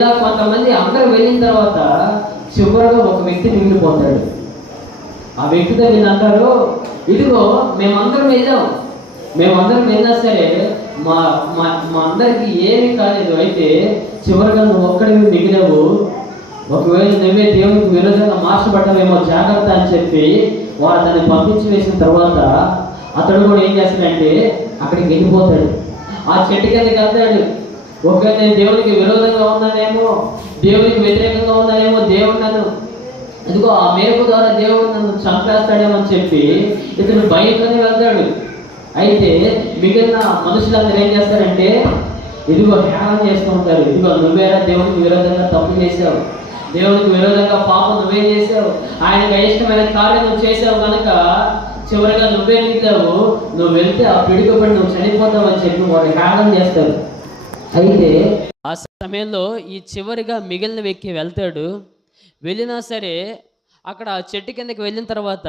ఇలా కొంతమంది అందరు వెళ్ళిన తర్వాత చివరిగా ఒక వ్యక్తి మిగిలిపోతాడు. ఆ వ్యక్తితో నేను అంటారు ఇదిగో మేమందరం వెళ్ళాం. మేమందరం వెళ్ళినా సరే మా మా మా అందరికి ఏమి కాలేదు. అయితే చివరిగా నువ్వు ఒక్కడివి మిగిలావు. ఒకవేళ నువ్వే దేవునికి విరోధంగా మార్చబడ్డావేమో జాగ్రత్త అని చెప్పి వారు అతన్ని పంపించి వేసిన తర్వాత అతడు కూడా ఏం చేస్తాడంటే అక్కడికి వెళ్ళిపోతాడు. ఆ చెట్టు కిందకి వెళ్తాడు. ఒకవేళ నేను దేవునికి విరోధ ఉన్నానేమో దేవునికి వ్యతిరేకంగా ఉన్నానేమో దేవుడు నన్ను. ఇదిగో ఆ మేపు ద్వారా దేవుడు నన్ను చంపేస్తాడేమో అని చెప్పి ఇతను భయంతోనే వెళ్తాడు. అయితే మిగిలిన మనుషులందరూ ఏం చేస్తారంటే ఇదిగో హేళన చేస్తూ ఉంటారు. ఇదిగో నువ్వేరా దేవునికి విరోధంగా తప్పు చేసావు దేవునికి విరోధంగా పాపం నువ్వే చేసావు ఆయనకు అయిష్టమైన కార్యం నువ్వు చేసావు కనుక చివరిగా నువ్వే మిగిలావు నువ్వు వెళ్తే ఆ పిడుగుపడి నువ్వు చనిపోతావు అని చెప్పి వాడు హేళన చేస్తారు అయితే ఆ సమయంలో ఈ చివరిగా మిగిలిన వ్యక్తి వెళ్తాడు. వెళ్ళినా సరే అక్కడ ఆ చెట్టు కిందకి వెళ్ళిన తర్వాత